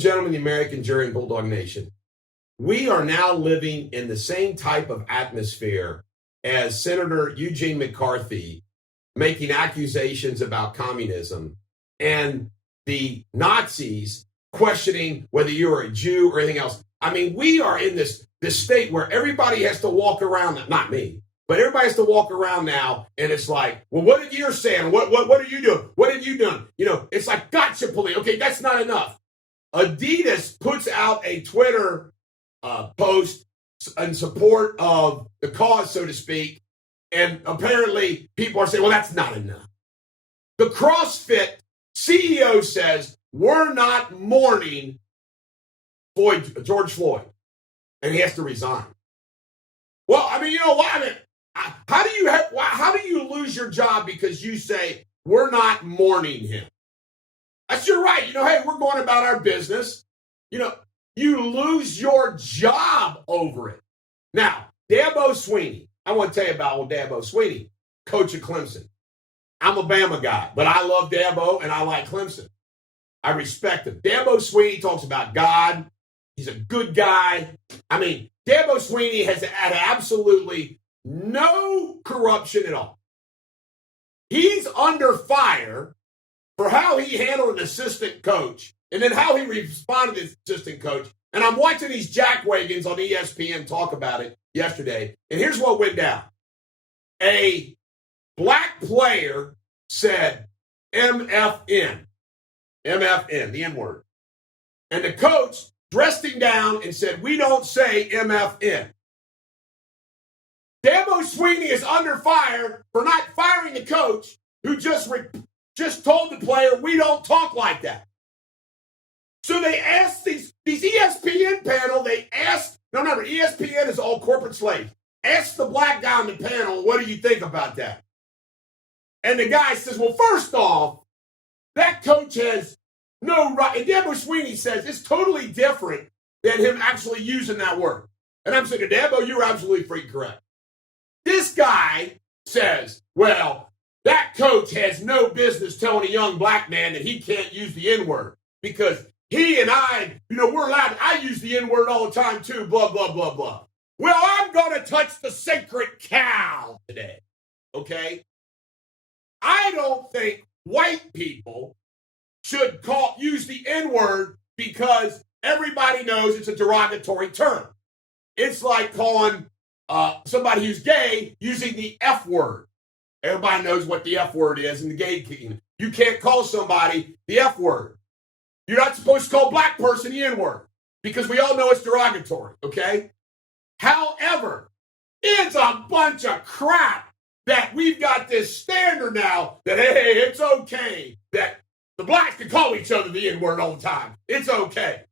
and gentlemen, the American jury and Bulldog Nation, we are now living in the same type of atmosphere as Senator Eugene McCarthy making accusations about communism and the Nazis questioning whether you're a Jew or anything else. I mean, we are in this state where everybody has to walk around, not me, but everybody has to walk around now, and it's like, well, what are you saying? What are you doing? What have you done? You know, it's like, gotcha, police. Okay, that's not enough. Adidas puts out a Twitter post in support of the cause, so to speak, and apparently people are saying, well, that's not enough. The CrossFit CEO says, we're not mourning George Floyd, and he has to resign. Well, I mean, you know what? I mean, how do you lose your job because you say we're not mourning him? That's your right. You know, hey, we're going about our business. You know, you lose your job over it. Now, Dabo Swinney, I want to tell you about old Dabo Swinney, coach of Clemson. I'm a Bama guy, but I love Dabo and I like Clemson. I respect him. Dabo Swinney talks about God. He's a good guy. I mean, Dabo Swinney has had absolutely no corruption at all. He's under fire for how he handled an assistant coach and then how he responded to his assistant coach. And I'm watching these jackwagons on ESPN talk about it yesterday. And here's what went down. A black player said MFN, the N-word. And the coach dressed him down and said, we don't say MFN. Dabo Swinney is under fire for not firing the coach who just told the player, we don't talk like that. So they asked these ESPN panel, remember, ESPN is all corporate slaves. Ask the black guy on the panel, what do you think about that? And the guy says, well, first off, that coach has no right. And Dabo Swinney says it's totally different than him actually using that word. And I'm saying to Dabo, you're absolutely freaking correct. This guy says, well, that coach has no business telling a young black man that he can't use the N-word because he and I, we're allowed. I use the N-word all the time too, blah, blah, blah, blah. Well, I'm going to touch the sacred cow today, okay? I don't think white people should use the N-word because everybody knows it's a derogatory term. It's like calling somebody who's gay using the F word. Everybody knows what the F word is in the gay community. You can't call somebody the F word. You're not supposed to call a black person the N word because we all know it's derogatory, okay? However, it's a bunch of crap that we've got this standard now that, hey, it's okay that the blacks can call each other the N word all the time. It's okay.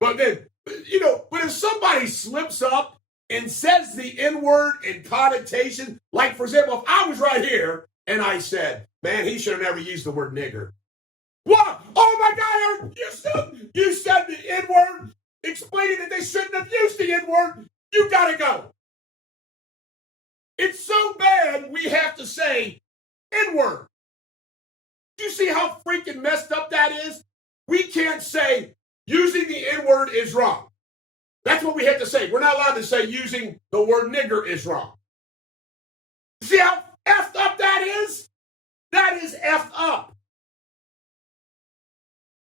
But then, but if somebody slips up and says the N-word in connotation, like, for example, if I was right here and I said, man, he should have never used the word nigger. What? Oh, my God, you said the N-word, explaining that they shouldn't have used the N-word. You got to go. It's so bad we have to say N-word. Do you see how freaking messed up that is? We can't say using the N-word is wrong. That's what we have to say. We're not allowed to say using the word nigger is wrong. See how effed up that is? That is effed up.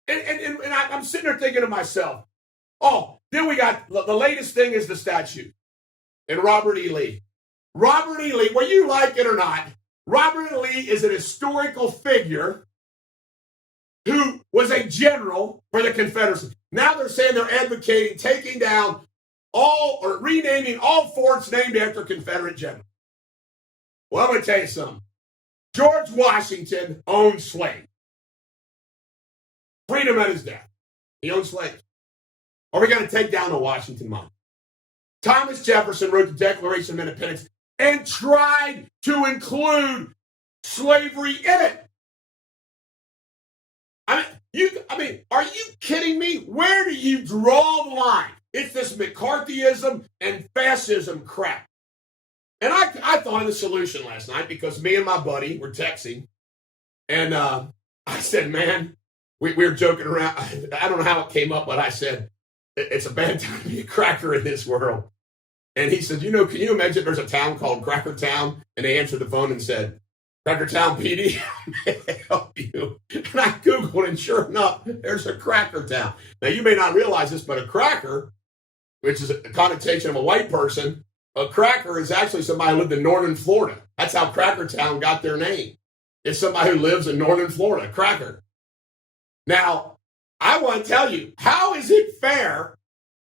And I'm sitting there thinking to myself, oh, then we got, the latest thing is the statue. And Robert E. Lee. Robert E. Lee, whether you like it or not, Robert E. Lee is an historical figure who was a general for the Confederacy. Now they're saying they're advocating taking down renaming all forts named after Confederate generals. Well, I'm going to tell you something. George Washington owned slaves. Freedom at his death. He owned slaves. Are we going to take down the Washington Monument? Thomas Jefferson wrote the Declaration of Independence and tried to include slavery in it. I mean, are you kidding me? Where do you draw the line? It's this McCarthyism and fascism crap. And I thought of the solution last night because me and my buddy were texting. And I said, man, we were joking around. I don't know how it came up, but I said, it's a bad time to be a cracker in this world. And he said, can you imagine there's a town called Cracker Town? And they answered the phone and said, Cracker Town PD, may I help you? And I Googled, and sure enough, there's a Cracker Town. Now, you may not realize this, but a cracker, which is a connotation of a white person, a cracker is actually somebody who lived in northern Florida. That's how Cracker Town got their name. It's somebody who lives in northern Florida, cracker. Now, I want to tell you, how is it fair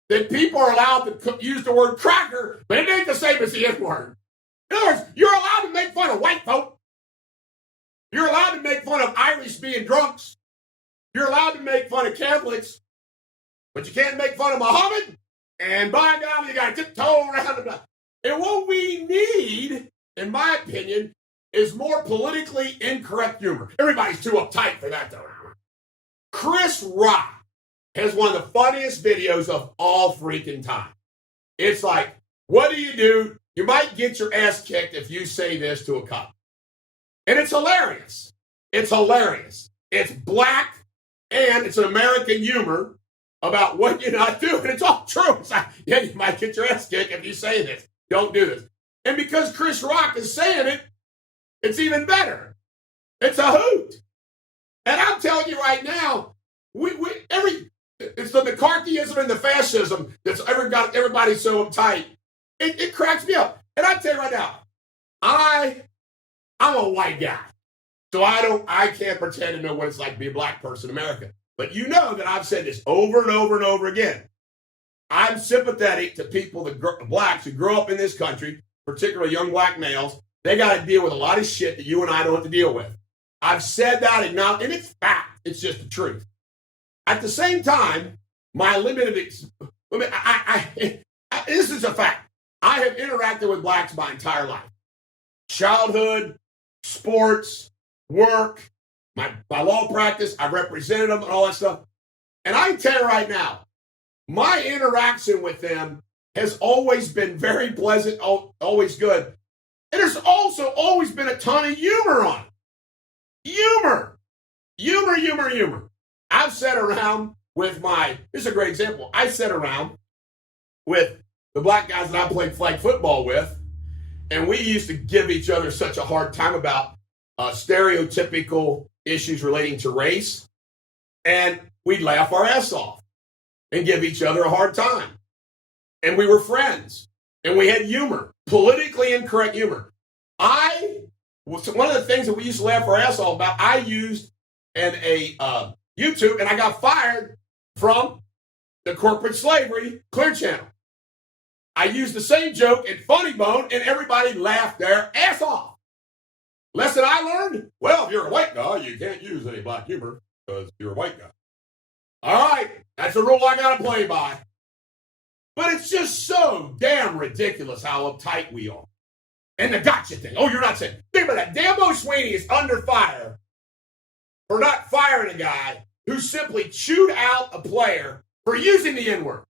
that people are allowed to use the word cracker, but it ain't the same as the N-word? In other words, you're allowed to make fun of white folk. You're allowed to make fun of Irish being drunks. You're allowed to make fun of Catholics, but you can't make fun of Muhammad. And by God, you got to tiptoe around the block. And what we need, in my opinion, is more politically incorrect humor. Everybody's too uptight for that, though. Chris Rock has one of the funniest videos of all freaking time. It's like, what do? You might get your ass kicked if you say this to a cop. And it's hilarious. It's hilarious. It's black, and it's an American humor about what you're not doing. It's all true. It's like, yeah, you might get your ass kicked if you say this. Don't do this. And because Chris Rock is saying it, it's even better. It's a hoot. And I'm telling you right now, it's the McCarthyism and the fascism that's ever got everybody so uptight. It cracks me up. And I tell you right now, I'm a white guy, so I can't pretend to know what it's like to be a black person in America. But you know that I've said this over and over and over again. I'm sympathetic to people, blacks who grow up in this country, particularly young black males. They got to deal with a lot of shit that you and I don't have to deal with. I've said that, and it's fact. It's just the truth. At the same time, my limited, this is a fact. I have interacted with blacks my entire life. Childhood, sports, work, my law practice, I've represented them and all that stuff. And I can tell you right now, my interaction with them has always been very pleasant, always good. And there's also always been a ton of humor on it. Humor. I've sat around with this is a great example. I sat around with the black guys that I played flag football with, and we used to give each other such a hard time about stereotypical issues relating to race, and we'd laugh our ass off and give each other a hard time. And we were friends, and we had humor, politically incorrect humor. One of the things that we used to laugh our ass off about, I used in a YouTube, and I got fired from the corporate slavery Clear Channel. I used the same joke in Funny Bone, and everybody laughed their ass off. Lesson I learned? Well, if you're a white guy, you can't use any black humor because you're a white guy. All right, that's a rule I got to play by. But it's just so damn ridiculous how uptight we are. And the gotcha thing. Oh, you're not saying. Think about that. Dambo Sweeney is under fire for not firing a guy who simply chewed out a player for using the N-word.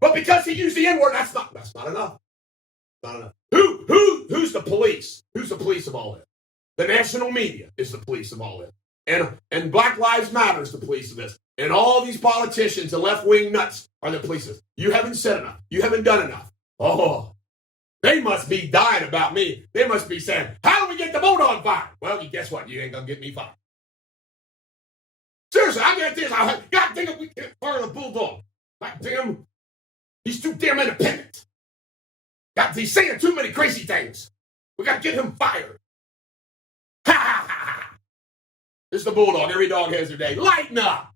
But because he used the N-word, that's not enough. Not enough. Who's the police? Who's the police of all this? The national media is the police of all this. And Black Lives Matter is the police of this. And all these politicians and left-wing nuts are the police of this. You haven't said enough. You haven't done enough. Oh, they must be dying about me. They must be saying, how do we get the Bulldog fired? Well, guess what? You ain't going to get me fired. Seriously, I got this. God damn it, we can't fire the Bulldog. God damn, he's too damn independent. He's saying too many crazy things. We got to get him fired. Ha ha ha ha. It's the Bulldog. Every dog has their day. Lighten up.